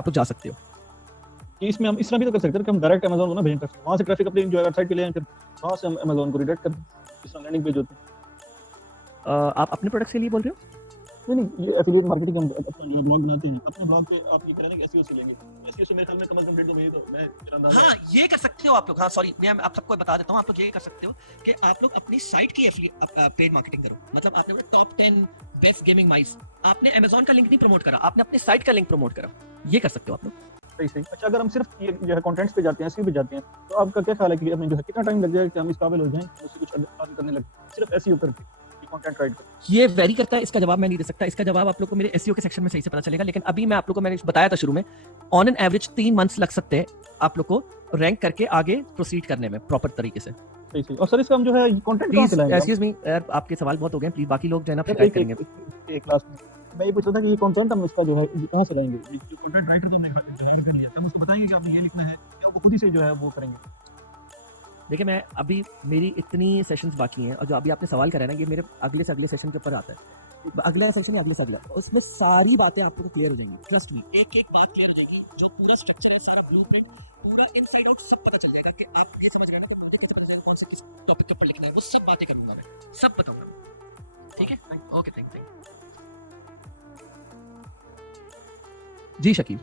आप लोग जा सकते हो। कि इसमें हम इस तरह भी तो कर सकते हैं कि हम डायरेक्ट Amazon को ना भेजें ट्रैफिक, वहां से ट्रैफिक अपनी जो वेबसाइट पे ले आएं, फिर वहां से हम Amazon को रिडायरेक्ट कर दें, जिस तरह लैंडिंग पेज होते हैं। आप अपने प्रोडक्ट्स के लिए बोल रहे हो? नहीं, ये एफिलिएट मार्केटिंग हम अपना जो ब्लॉग बनाते हैं, अपने ब्लॉग पे आप ये कह रहे हैं कि एसईओ से लेंगे, एसईओ से मेरे ख्याल में कम से कम 1.5-2 महीने तो मैं मेरा अंदाजा हाँ, ये कर सकते हो आप लोग। हाँ सॉरी, मैं आप सबको बता देता हूँ, आप लोग ये कर सकते हो कि आप लोग अपनी साइट की पेड मार्केटिंग करो। मतलब आपने टॉप 10 बेस्ट गेमिंग माइस, आपने Amazon का लिंक नहीं प्रमोट करा, आपने अपने साइट का लिंक प्रमोट करा। ये कर सकते हो आप लोग। सही। अच्छा, अगर हम सिर्फ ये जो है कंटेंट्स पे जाते हैं, एसईओ पे जाते हैं, तो आपका क्या ख्याल है कि हमें जो है कितना टाइम लग जाएगा कि हम इस काबिल हो जाएं उससे कुछ अर्न करने लगे, सिर्फ एसईओ करके, कंटेंट राइट करके? ये वेरी करता है, इसका जवाब मैं नहीं दे सकता। इसका जवाब आप लोग को मेरे एसईओ के सेक्शन में सही से पता चलेगा। लेकिन अभी मैं आप लोग को, मैंने बताया था शुरू में, ऑन एन एवरेज 3 मंथ्स लग सकते हैं आप लोग को रैंक करके आगे प्रोसीड करने में प्रॉपर तरीके से। सही। और सर इसका हम जो है कंटेंट कहां से लाएंगे? एक्सक्यूज मी यार, आपके सवाल बहुत हो गए, प्लीज बाकी लोग जो है ना गाइड करेंगे। एक लास्ट में मैं ये पूछ रहा था कि ये कंटेंट हम इसका जो है कहां से लाएंगे? कंटेंट राइटर तो हमने हायर कर लिया, हम उसको बताएंगे कि आपने ये लिखना है, या वो खुद ही से जो है वो करेंगे? देखिए, मैं अभी मेरी इतनी सेशंस बाकी हैं, और जो अभी आपने सवाल करा है ना, ये मेरे अगले से अगले सेशन के ऊपर आता है। अगला सेशन या अगले से अगला, उसमें सारी बातें आपको क्लियर हो जाएंगी, ट्रस्ट मी। एक एक बात क्लियर हो जाएगी, जो पूरा स्ट्रक्चर है, सारा ब्लूप्रिंट, पूरा इनसाइड आउट सब पता चल जाएगा कि आप ये समझ रहे हैं ना, तो मुझे कैसे पता चलेगा कौन से किस टॉपिक के ऊपर लिखना है, वो सब बातें करूंगा मैं, सब बताऊंगा। ठीक है, ओके, थैंक यू जी। शकील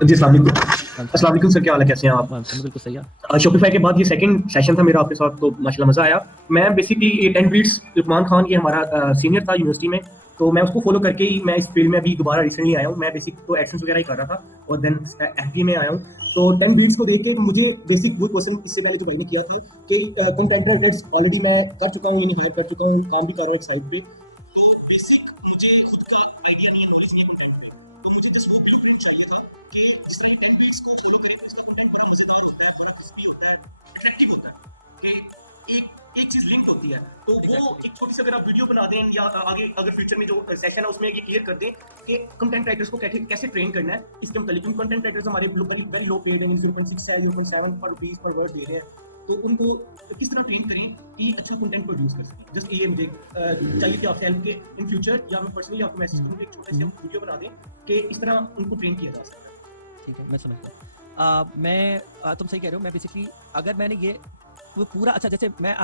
जी, अस्सलाम वालेकुम सर, क्या हाल है, कैसे हैं आप? बिल्कुल सही है। शॉपिफाई के बाद ये सेकंड सेशन था मेरा आपके साथ, तो माशाल्लाह मजा आया। मैं बेसिकली 10 बीट्स, उस्मान खान ये हमारा सीनियर था यूनिवर्सिटी में, तो मैं उसको फॉलो करके ही मैं इस फील्ड में अभी दोबारा रिसेंटली आया हूँ। मैं बेसिक तो एडसेंस वगैरह ही कर रहा था, और देन एफडी में आया हूँ। तो 10 बीट्स को देख के मुझे बेसिक वो क्वेश्चन इससे पहले जो भाई ने किया था कि कंटेंट राइटर्स ऑलरेडी मैं कर चुका हूँ, यानी हायर कर चुका हूँ, काम भी कर रहा हूँ साइड पे। तो बेसिक मुझे खुद का आइडिया नहीं है, नॉलेज नहीं कंटेंट में, तो मुझे जस्ट वो ब्लूप्रिंट चाहिए था कि जिस तरह 10 बीट्स को फॉलो करें, उसका कंटेंट बड़ा मजेदार होता है, बड़ा क्रिस्पी होता है, अट्रैक्टिव होता है, कि एक चीज लिंक होती है। तो वो एक छोटी सी अगर आप वीडियो बना दें, या आगे अगर फ्यूचर में जो सेशन है उसमें ये क्लियर कर दें कि कंटेंट राइटर्स को कैसे ट्रेन करना है, इसके मतलब कंटेंट राइटर्स हमारे वेरी लो पेड है, 0.6 है, 0.7 पर रुपीस पर वर्ड दे रहे हैं, तो उनको किस तरह ट्रेन करें कि अच्छा कंटेंट प्रोड्यूस कर सकें। जस्ट ये मुझे चाहिए कि आपसे हेल्प के इन फ्यूचर, या मैं पर्सनली आपको मैसेज करूँ, एक छोटा सा वीडियो बना दें कि इस तरह उनको ट्रेन किया जा सकता है। ठीक है, मैं समझ गया। मैं तुम सही कह रहे हो। मैं बेसिकली अगर मैंने ये वो पूरा, अच्छा जैसे मैं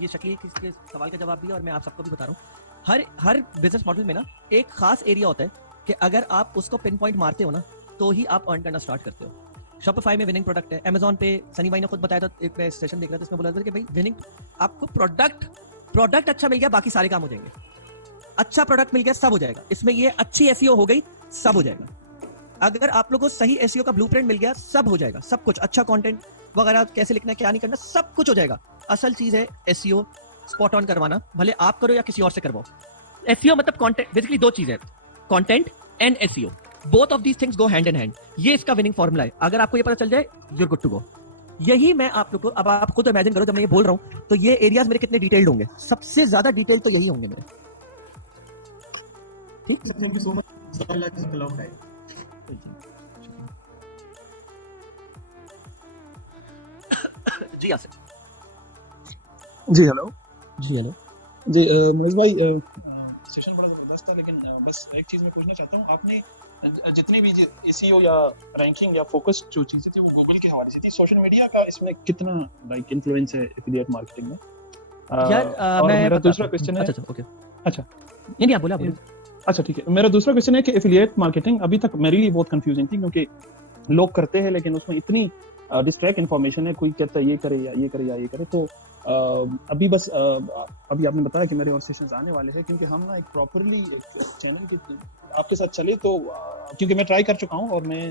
ये शकील के सवाल का जवाब दिया, और मैं आप सबको भी बता रहा हूँ, हर बिजनेस मॉडल में ना एक खास एरिया होता है कि अगर आप उसको पिन पॉइंट मारते हो ना, तो ही आप अर्न करना स्टार्ट करते हो। शॉपिफाई में विनिंग प्रोडक्ट है, अमेजॉन पे सनी भाई ने खुद बताया था, एक मैं सेशन देख रहा था, इसमें बोला था कि भाई विनिंग, आपको प्रोडक्ट अच्छा मिल गया, बाकी सारे काम हो जाएंगे। अच्छा प्रोडक्ट मिल गया, सब हो जाएगा। इसमें ये अच्छी एसईओ हो गई, सब हो जाएगा। अगर आप लोगों को सही एसईओ का ब्लूप्रिंट मिल गया, सब हो जाएगा, सब कुछ। अच्छा कंटेंट वगैरह कैसे लिखना है, क्या नहीं करना, सब कुछ हो जाएगा। असल चीज है एसईओ स्पॉट ऑन करवाना, भले आप करो या किसी और से करवाओ। एसईओ मतलब कंटेंट, बेसिकली दो चीजें, content and SEO, both of these things go hand in hand. ये इसका विनिंग फॉर्मूला है। अगर आपको ये पता चल जाए, you are good to go. यही मैं आप लोग को, अब आप खुद इमेजिन करो, जब मैं ये बोल रहा हूं तो ये एरियाज मेरे कितने डिटेल्ड होंगे, सबसे ज्यादा डिटेल तो यही होंगे मेरे। ठीक, थैंक यू सो मच। जी आसिफ जी हेलो जी मनोज भाई, सेशन बड़ा जबरदस्त था, लेकिन बस एक चीज मैं पूछना चाहता हूँ, आपने जितनी भी एसईओ या रैंकिंग या फोकस जो चीजें थी वो गूगल के हवाले से थी, सोशल मीडिया का इसमें कितना लाइक इन्फ्लुएंस है एफिलिएट मार्केटिंग में? यार और मेरा दूसरा क्वेश्चन है, अच्छा ओके, अच्छा नहीं आप बोला। अच्छा ठीक है, मेरा दूसरा क्वेश्चन है कि एफिलिएट मार्केटिंग अभी तक मेरे लिए बहुत कंफ्यूजिंग थी, क्योंकि लोग करते हैं लेकिन उसमें इतनी डिस्ट्रैक्ट इन्फॉर्मेशन है, कोई कहता है ये करे या ये करे या ये करे। तो अभी बस अभी आपने बताया कि मेरे और सेशंस आने वाले हैं, क्योंकि हम ना एक प्रॉपर्ली चैनल की आपके साथ चले, तो क्योंकि मैं ट्राई कर चुका हूँ और मैं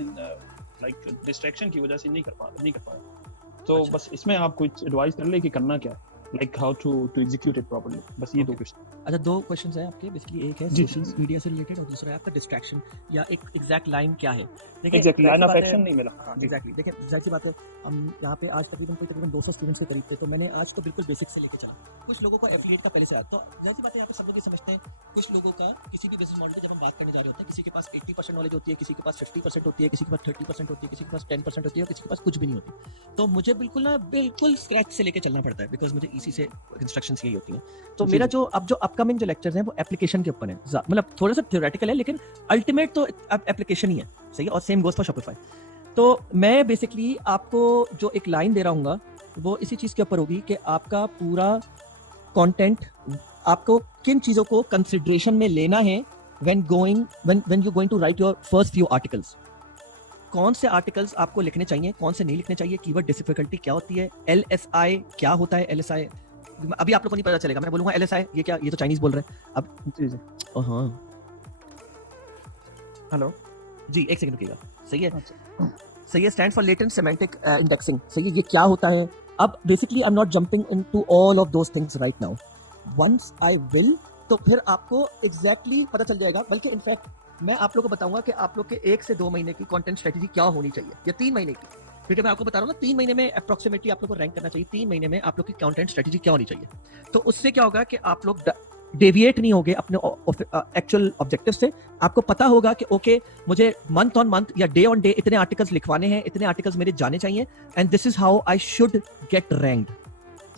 लाइक डिस्ट्रैक्शन की वजह से नहीं कर पाया। तो अच्छा। बस इसमें आप कुछ एडवाइस कर ले कि करना क्या है, like how to execute it properly. बस ये दो क्वेश्चन। अच्छा, दो क्वेश्चंस हैं आपके बेसिकली, एक है सोशल मीडिया से रिलेटेड और दूसरा है आपका डिस्ट्रैक्शन या एक एग्जैक्ट लाइन क्या है। देखिए एग्जैक्टली, लाइन ऑफ एक्शन नहीं मिला। हाँ एग्जैक्टली, देखिए जाहिर सी बात है, हम यहाँ पे आज तकरीबन 200 स्टूडेंट्स के करीब थे, तो मैंने आज तो बिल्कुल बेसिक से लेके चला। कुछ लोगों को एफिलिएट का पहले से आया, तो जाहिर सी बात है यहाँ पे सब लोग ये समझते हैं, कुछ लोगों का किसी भी बिजनेस मॉडल की जब हम बात करने जा रहे होते हैं, किसी के पास 80% नॉलेज होती है, किसी के पास 50% होती है, किसी के पास 30% होती है, किसी के पास 10% होती है, और किसी के पास कुछ भी नहीं होती। तो मुझे बिल्कुल स्क्रैच से लेके चलना पड़ता है, बिकॉज मुझे इसी से इंस्ट्रक्शंस यही होती हैं। तो मेरा जो अब अपकमिंग जो लेक्चर्स हैं वो एप्लीकेशन के ऊपर हैं, मतलब थोड़ा सा थ्योरेटिकल है लेकिन अल्टीमेट तो एप्लीकेशन ही है, सही है। और सेम गोज फॉर शॉपिफाई। तो मैं बेसिकली आपको जो एक लाइन दे रहा हूँ वो इसी चीज़ के ऊपर होगी कि आपका पूरा कंटेंट आपको किन चीज़ों को कंसिडरेशन में लेना है when you're going to write your first few articles। कौन से आर्टिकल्स आपको लिखने चाहिए, कौन से नहीं लिखने चाहिए, कीवर्ड डिफिकल्टी क्या होती है, LSI क्या होता है। LSI अभी आप लोगों को नहीं पता चलेगा, मैं बोलूंगा LSI ये क्या, ये तो चाइनीज बोल रहे हैं अब। जी जी हाँ हेलो जी, एक सेकंड रुकिएगा। सही है, अच्छा सही है। Stand for latent semantic indexing, सही है। ये क्या होता है? अब basically I am not jumping into all of those things right now. Once I will तो फिर आपको एग्जैक्टली पता चल जाएगा। बल्कि इनफैक्ट मैं आप लोगों को बताऊंगा कि आप लोग के 1 से 2 महीने की कंटेंट स्ट्रेटजी क्या होनी चाहिए, या 3 महीने की, क्योंकि मैं आपको बता रहा हूँ ना 3 महीने में अप्रोक्सीमेटली आप लोग को रैंक करना चाहिए। 3 महीने में आप लोग की कंटेंट स्ट्रेटजी क्या होनी चाहिए। तो उससे क्या होगा कि आप लोग डेविएट नहीं होगे अपने एक्चुअल ऑब्जेक्टिव से। आपको पता होगा कि ओके मुझे मंथ ऑन मंथ या डे ऑन डे इतने आर्टिकल्स लिखवाने हैं, इतने आर्टिकल्स मेरे जाने चाहिए, and this is how I should get ranked.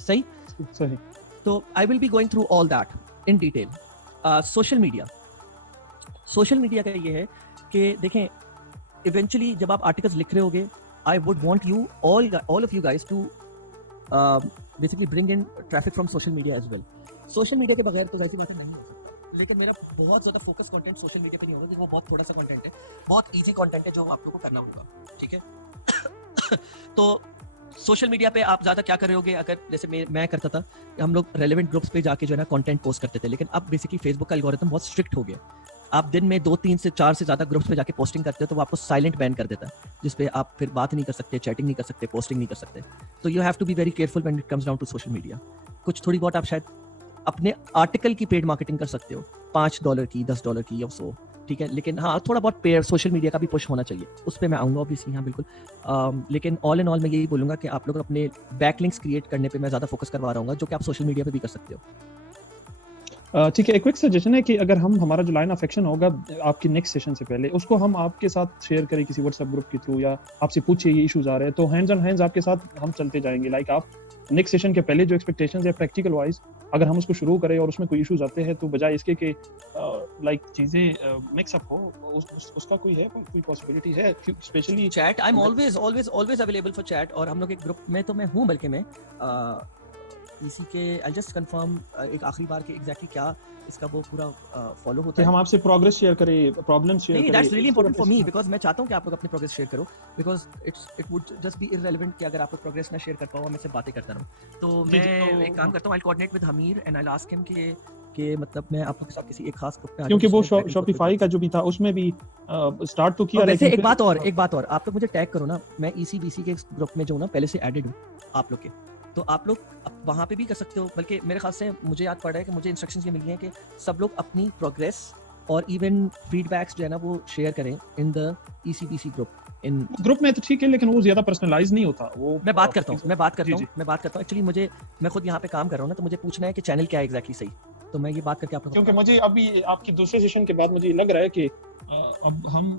सही सही तो I will be going through all that in detail. Social media का ये है कि देखें इवेंचुअली जब आप आर्टिकल्स लिख रहे होगे, I would want you all of you guys to basically bring in traffic from social media as well. Social media के बगैर तो वैसी बातें नहीं हो सकती, लेकिन मेरा बहुत ज़्यादा फोकस कंटेंट सोशल मीडिया पे नहीं होगा, वो बहुत थोड़ा सा कंटेंट है, बहुत इजी कंटेंट है जो आप लोगों को करना होगा, ठीक है। तो सोशल मीडिया पे आप ज़्यादा क्या कर रहे होगे, अगर जैसे मैं करता था, हम लोग रेलेवेंट ग्रुप्स पे जाके जो है ना कंटेंट पोस्ट करते थे, लेकिन अब बेसिकली फेसबुक का एल्गोरिथम बहुत स्ट्रिक्ट हो गया। आप दिन में 2, 3 से 4 से ज़्यादा ग्रुप्स पे जाके पोस्टिंग करते हो तो वो आपको साइलेंट बैन कर देता है, जिसपे आप फिर बात नहीं कर सकते, चैटिंग नहीं कर सकते, पोस्टिंग नहीं कर सकते। तो you have to be very careful when it comes down to social media. कुछ थोड़ी बहुत आप शायद अपने आर्टिकल की पेड मार्केटिंग कर सकते हो, $5 की, $10 की या 100, ठीक है, लेकिन हाँ थोड़ा बहुत पेड सोशल मीडिया का भी पुश होना चाहिए, उस पर मैं आऊँगा ऑब्वियसली, हाँ बिल्कुल। लेकिन ऑल इन ऑल मैं यही बोलूँगा कि आप लोग अपने बैकलिंक्स क्रिएट करने पे मैं ज़्यादा फोकस करवा रहा हूँ, जो कि आप सोशल मीडिया पे भी कर सकते हो। ठीक है, एक क्विक सजेशन है कि अगर हम हमारा जो लाइन ऑफ एक्शन होगा आपकी नेक्स्ट सेशन से पहले, उसको हम आपके साथ शेयर करें किसी व्हाट्सएप ग्रुप के थ्रू, या आपसे पूछिए ये इश्यूज आ रहे हैं, तो हैंड्स ऑन हैंड्स आपके साथ हम चलते जाएंगे। लाइक आप नेक्स्ट सेशन के पहले जो एक्सपेक्टेशंस है प्रैक्टिकल वाइज, अगर हम उसको शुरू करें और उसमें कोई इश्यूज आते हैं, तो बजाय इसके कि लाइक चीजें मिक्सअप हो, उसका कोई है, कोई पॉसिबिलिटी है, specially chat, I am always available for chat. और हम लोग एक ग्रुप में तो मैं हूँ, बल्कि मैं इसी के आई जस्ट कंफर्म एक आखिरी बार कि एग्जैक्टली क्या इसका वो पूरा फॉलो होता है। हम आपसे प्रोग्रेस शेयर करें, प्रॉब्लम शेयर करें। That's really important for me, because मैं चाहता हूं कि आप लोग अपनी प्रोग्रेस शेयर करो, because it would just be irrelevant कि अगर आप लोग प्रोग्रेस ना शेयर कर पाओ, मैं सिर्फ बातें करता रहूं। तो मैं एक काम करता हूं, I will coordinate with Hamir and I will ask him कि मतलब मैं आप लोग के साथ किसी एक खास ग्रुप पे आ, क्योंकि वो शॉपिफाई का जो भी था उसमें भी स्टार्ट तो किया। वैसे एक बात और आप लोग मुझे टैग करो ना, मैं ECBC के ग्रुप में जो हूं ना पहले से एडेड हूं आप लोग के, तो आप लोग वहाँ पे भी कर सकते हो। बल्कि मेरे ख्याल से मुझे याद पड़ रहा है कि मुझे इंस्ट्रक्शंस ये मिली हैं कि सब लोग अपनी प्रोग्रेस और इवन फीडबैक्स जो है ना वो शेयर करें इन द ECBC ग्रुप में। तो ठीक है, लेकिन वो ज्यादा पर्सनलाइज नहीं होता। वो मैं बात करता हूँ एक्चुअली मैं खुद यहाँ पे काम कर रहा हूँ ना, तो मुझे पूछना है कि चैनल क्या है एग्जैक्टली सही, तो मैं ये बात करके आप लोग, क्योंकि मुझे अभी आपकी दूसरे सेशन के बाद मुझे लग रहा है कि अब हम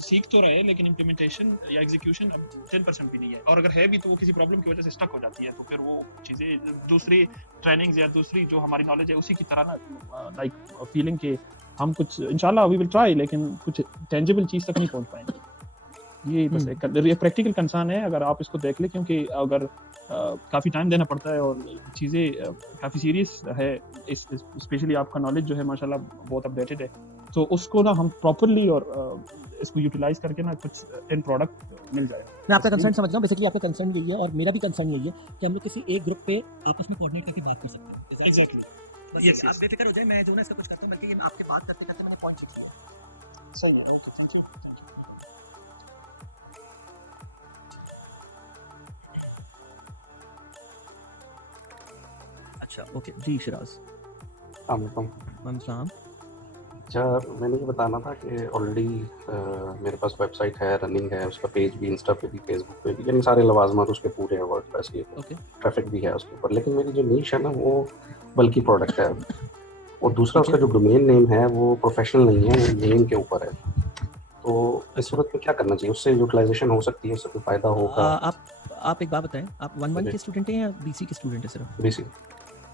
सीख तो रहे हैं, लेकिन इम्प्लीमेंटेशन या एग्जीक्यूशन अब 10% भी नहीं है, और अगर है भी तो वो किसी प्रॉब्लम की वजह से स्टक हो जाती है। तो फिर वो चीज़ें दूसरी ट्रेनिंग्स या दूसरी जो हमारी नॉलेज है उसी की तरह ना, लाइक फीलिंग के हम कुछ इंशाल्लाह वी विल ट्राई, लेकिन कुछ टेंजिबल चीज़ तक नहीं पहुंच पाएंगे। ये बस एक प्रैक्टिकल कंसर्न है, अगर आप इसको देख लें, क्योंकि अगर काफ़ी टाइम देना पड़ता है और चीज़ें काफ़ी सीरियस है, स्पेशली आपका नॉलेज जो है माशाल्लाह बहुत अपडेटेड है, तो उसको ना हम प्रॉपर्ली और इसको यूटिलाइज करके ना कुछ एंड प्रोडक्ट मिल जाए। मैं आपका कंसर्न समझ रहा हूँ, बेसिकली आपका कंसर्न यही है और मेरा भी कंसर्न यही है कि हम लोग किसी एक ग्रुप पे आपस में कोऑर्डिनेट करके बात कर सकते हैं। एग्जैक्टली, यस, आप बेफिक्र हो जाइए, मैं जो ना इसका कुछ करता हूं, बल्कि ये आपके बात करते करते मैंने पॉइंट लिख लिया। सही है, ओके, थैंक यू। अच्छा, ओके जी, शिराज। अस्सलाम। अच्छा, मैंने ये बताना था कि ऑलरेडी मेरे पास वेबसाइट है, रनिंग है, उसका पेज भी इंस्टा पे भी, फेसबुक पे भी, यानी सारे लवाजमात उसके पूरे हैं, वर्डप्रेस के ट्रैफिक भी है उसके ऊपर। लेकिन मेरी जो नीश है ना वो बल्कि प्रोडक्ट है, और दूसरा उसका जो डोमेन नेम है वो प्रोफेशनल नहीं है, वो नेम के ऊपर है। तो इस सूरत में क्या करना चाहिए? उससे यूटिलाइजेशन हो सकती है, उससे कोई फायदा होगा? आप एक बात बताएं, आप 1 के स्टूडेंट हैं या BC के स्टूडेंट हैं? सिर्फ BC।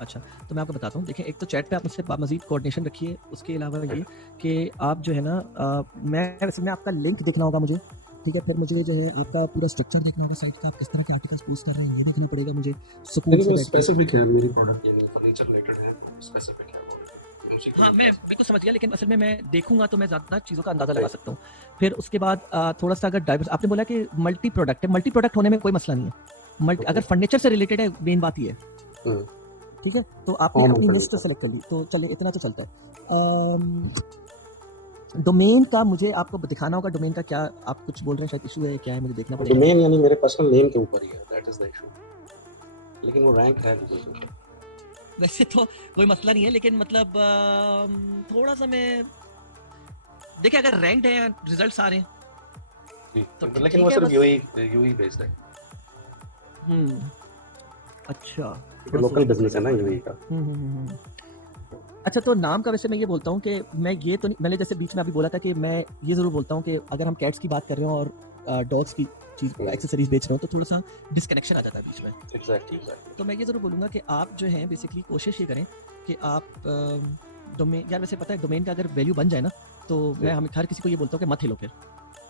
अच्छा, तो मैं आपको बताता हूँ। देखिए, एक तो चैट पे आप मुझसे मज़ीद कोऑर्डिनेशन रखिए, उसके अलावा ये कि आप जो है ना मैं आपका लिंक देखना होगा मुझे, ठीक है? फिर मुझे जो है आपका पूरा स्ट्रक्चर देखना होगा साइट का, आप किस तरह के आर्टिकल्स पोस्ट कर रहे हैं, ये देखना पड़ेगा मुझे सुकून लेकिन से वो बैठ के। स्पेसिफिक है, मेरी प्रोडक्ट ये नहीं फर्नीचर रिलेटेड है, स्पेसिफिक है वो। उसी के हाँ, लिए मैं बिल्कुल समझ गया, लेकिन असल में मैं देखूँगा तो मैं ज़्यादा चीज़ों का अंदाज़ा लगा सकता हूँ। फिर उसके बाद थोड़ा-सा अगर डाइवर्स आपने बोला कि मल्टी प्रोडक्ट है, मल्टी प्रोडक्ट होने में कोई मसला नहीं है। अगर फर्नीचर से रिलेटेड है, मेन बात ये है। हम्म, ठीक है? तो आपने हाँ, अपनी मैं लिस्ट कर सेलेक्ट कर ली, तो चलिए इतना तो चलता है। डोमेन का मुझे आपको दिखाना होगा, डोमेन का क्या आप कुछ बोल रहे हैं, शायद इशू है, क्या है, मुझे देखना पड़ेगा। डोमेन यानी मेरे पर्सनल नेम के ऊपर ही है, दैट इज द इशू। लेकिन वो रैंक है गूगल पे। वैसे तो कोई मसला नहीं है, लेकिन मतलब थोड़ा-सा मैं देखिए, अगर रैंक्ड है, रिजल्ट्स आ रहे हैं तो लेकिन ठीक वो है, सिर्फ बस। यूई बेस्ड है, अच्छा, क्योंकि लोकल बिजनेस है ना यूई का। अच्छा, तो नाम का वैसे मैं ये बोलता हूँ कि मैं ये तो नहीं, मैंने जैसे बीच में अभी बोला था कि मैं ये ज़रूर बोलता हूँ कि अगर हम कैट्स की बात कर रहे हो और डॉग्स की चीज़ एक्सेसरीज बेच रहे हो, तो थोड़ा-सा डिस्कनेक्शन आ जाता है बीच में। एग्जैक्टली तो मैं ये ज़रूर बोलूँगा कि आप जो हैं बेसिकली कोशिश ये करें कि आप डोमेन, यार वैसे पता है डोमेन का अगर वैल्यू बन जाए ना, तो मैं हम हर किसी को ये बोलता हूँ कि मत हिलो फिर।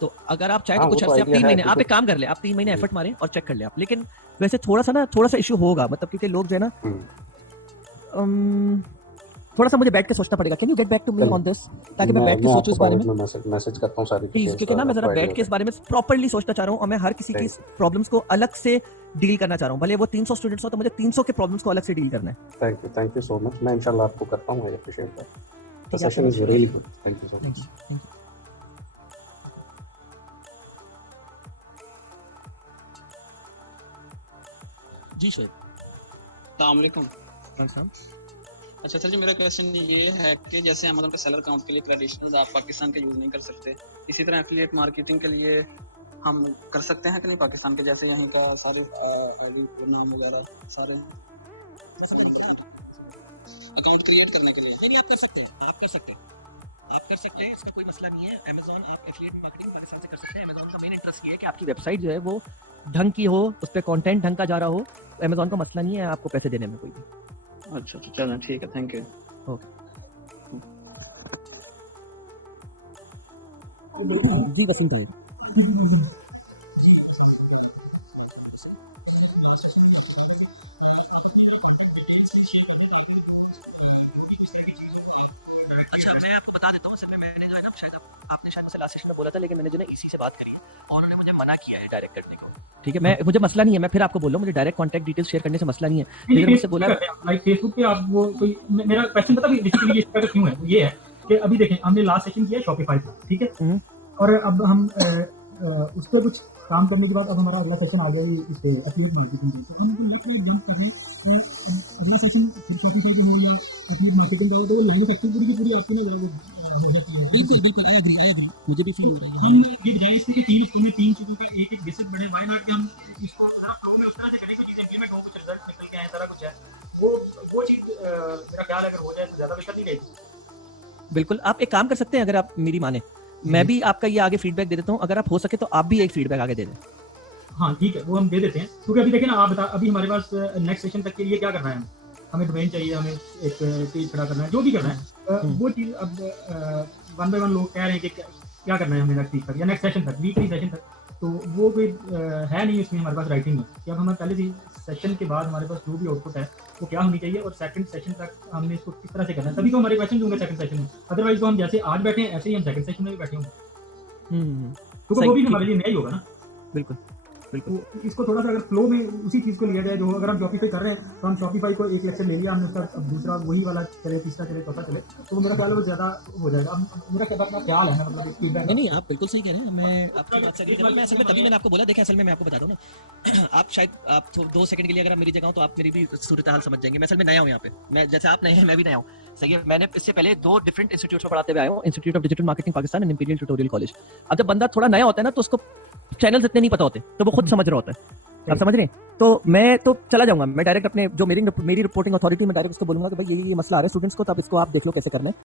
तो अगर आप चाहें हाँ, तो कुछ वो तो अर्से आप idea 3 है, महीने आप क्योंकि एक काम कर लें, आप 3 महीने एफर्ट मारें और चेक कर लें आप। लेकिन वैसे थोड़ा-सा इश्यू होगा, मतलब क्योंकि लोग जो है ना थोड़ा-सा मुझे बैठ के सोचना पड़ेगा। Can you get back to me on this, ताकि मैं बैठ के सोचूं इस बारे में? मैसेज करता हूँ सारी प्लीज, डिटेल्स, क्योंकि ना मैं जरा बैठ के इस बारे में प्रॉपर्ली सोचना चाह रहा हूँ और मैं हर किसी की प्रॉब्लम्स को अलग से डील करना चाह रहा हूँ। भले वो 300 स्टूडेंट्स हो तो मुझे 300 के प्रॉब्लम्स को अलग से डील करना है। Thank you so much. मैं इंशाल्लाह आपको करता हूँ, आई अप्रिशिएट दैट। द ठीक है, session is really good, thank you so thank much. You, thank you. जी शोएब। अस्सलाम वालेकुम। अच्छा सर जी, मेरा क्वेश्चन ये है कि जैसे अमेज़न पे सेलर अकाउंट के लिए क्रेडेंशियल्स आप पाकिस्तान के यूज़ नहीं कर सकते, इसी तरह एफिलिएट मार्केटिंग के लिए हम कर सकते हैं कि नहीं पाकिस्तान के, जैसे यहीं का सारे नाम वगैरह सारे अकाउंट क्रिएट करने के लिए? नहीं, आप कर सकते हैं, आप कर सकते हैं, इसका कोई मसला नहीं है। अमेज़न आप एफिलिएट मार्केटिंग पाकिस्तान से कर सकते हैं। अमेज़न का मेन इंटरेस्ट ये है कि आपकी वेबसाइट जो है वो ढंग की हो, उस पे कंटेंट ढंग का जा रहा हो। अमेज़न का मसला नहीं है आपको पैसे देने में कोई भी। अच्छा चलो ठीक है, थैंक यू। ओके जी, वसीम भाई। अच्छा, मैं आपको बता देता हूँ, सिर्फ मैंने जो है ना, शायद आपने शायद मुझसे लास्ट सेशन में बोला था, लेकिन मैंने जो है इसी से बात करी है और उन्होंने मुझे मना किया है डायरेक्ट करने को। ठीक है, मैं मुझे मसला नहीं है, मैं फिर आपको बोल रहा हूँ, मुझे डायरेक्ट कॉन्टैक्ट डिटेल्स शेयर करने से मसला नहीं है, लेकिन मुझसे बोला लाइक फेसबुक पे आप वो कोई मेरा क्वेश्चन पता है बेसिकली इस तरह क्यों है, वो ये है कि अभी देखें हमने लास्ट सेशन किया शॉपिफाई पे, ठीक है, और अब हम उस पर कुछ काम करने के बाद अब हमारा अगला सेशन आ गया इस एफिलिएट मार्केटिंग मुझे भी फील हो रहा है कि तीन चीजों के एक बेसिक बड़े व्हाई नॉट कि हम इसको इम्प्लीमेंट हो, कुछ रिजल्ट निकल के आए, सारा कुछ है वो चीज मेरा ख्याल है अगर हो जाए तो ज्यादा दिक्कत नहीं रहेगी। बिल्कुल, आप एक काम कर सकते हैं, अगर आप मेरी माने, मैं भी आपका ये आगे फीडबैक दे देता हूँ, अगर आप हो सके तो आप भी एक फीडबैक आगे दे दें। हाँ ठीक है, वो हम दे देते हैं, क्योंकि अभी देखें ना, आप बता अभी हमारे पास नेक्स्ट सेशन तक के लिए क्या करना है, हमें डोमेन चाहिए, हमें एक पेज खड़ा करना है, जो भी करना है वो चीज अब वन बाय वन लोग कह रहे हैं कि क्या करना है हमें नेक्स्ट वीक तक या नेक्स्ट सेशन तक, वीकली सेशन तक, तो वो कोई है नहीं इसमें हमारे पास राइटिंग में कि अब हमें पहले सेशन के बाद हमारे पास जो भी आउटपुट है वो क्या होनी चाहिए और सेकंड सेशन तक हमने इसको किस तरह से करना है, तभी तो हमारे क्वेश्चन होंगे सेकंड सेशन में। अदरवाइज तो हम जैसे आज बैठे हैं ऐसे ही हम सेकंड सेशन में भी बैठे होंगे, क्योंकि वो भी हमारे लिए नया ही होगा ना। बिल्कुल बिल्कुल। तो इसको थोड़ा सा अगर फ्लो में उसी चीज़ को लिया जाए, जो अगर हम शॉपिफाई कर रहे हैं तो हम शॉपिफाई को एक लेक्चर ले लिया हमने, उसका अब दूसरा वही वाला चले, तीसरा चले, चौथा चले, तो मेरा ख्याल है वो ज़्यादा हो जाएगा। अब मेरा ख्याल है ना, मतलब फीडबैक नहीं, आप बिल्कुल सही कह रहे हैं, मैं आपकी बात से एग्री करता हूं। मैं असल में तभी मैंने आपको बोला, देखिए असल में मैं आपको बताता हूं ना, आप शायद आप 2 सेकंड के लिए अगर आप मेरी जगह हो तो आप मेरी भी सूरत हाल समझ जाएंगे। मैं असल में नया हूं यहाँ पे, मैं जैसे आप नए हैं मैं भी नया हूं, सही है। मैंने इससे पहले 2 डिफरेंट इंस्टीट्यूट्स में पढ़ाते हुए आया हूं, institute of digital marketing Pakistan and imperial tutorial college. अब जब बंदा थोड़ा नया होता है ना, तो उसको चैनल्स इतने नहीं पता होते, तो वो खुद समझ रहा होता है, आप समझ रहे हैं। तो मैं तो चला जाऊंगा, मैं डायरेक्ट अपने जो मेरी रिपोर्टिंग अथॉरिटी में डायरेक्ट उसको बोलूंगा कि भाई ये मसला आ रहा है स्टूडेंट्स को, तो अब इसको आप देख लो कैसे करना है।